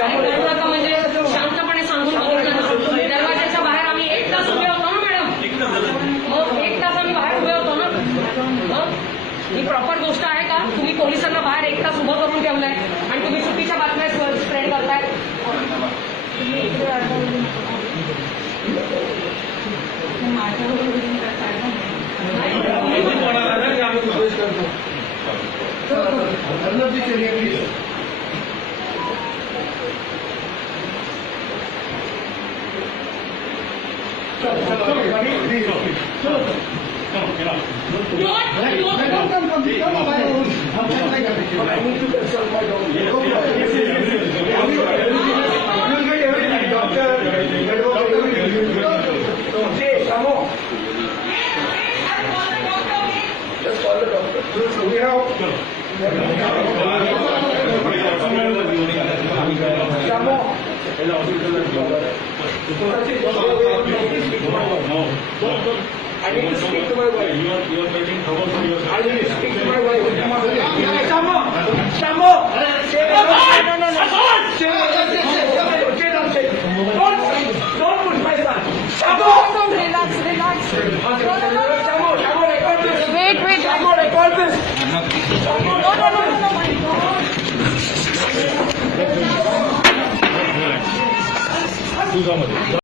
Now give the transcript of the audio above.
म्हणजे शांतपणे सांगून दरवाजाच्या बाहेर आम्ही 1 तास उभे होतो ना मॅडम. मग 1 तास आम्ही बाहेर उभे होतो ना. ही प्रॉपर गोष्ट आहे का? तुम्ही पोलिसांना बाहेर 1 तास उभं करून ठेवलंय आणि तुम्ही चुकीच्या बातम्या स्प्रेड करताय. I need to speak to my wife. You are making trouble for yourself. I need to speak to my wife. Shamo! Shamo! Don't push my son. Shamo! Relax. Shamo, record this. Wait. Shamo, record this. No, my God.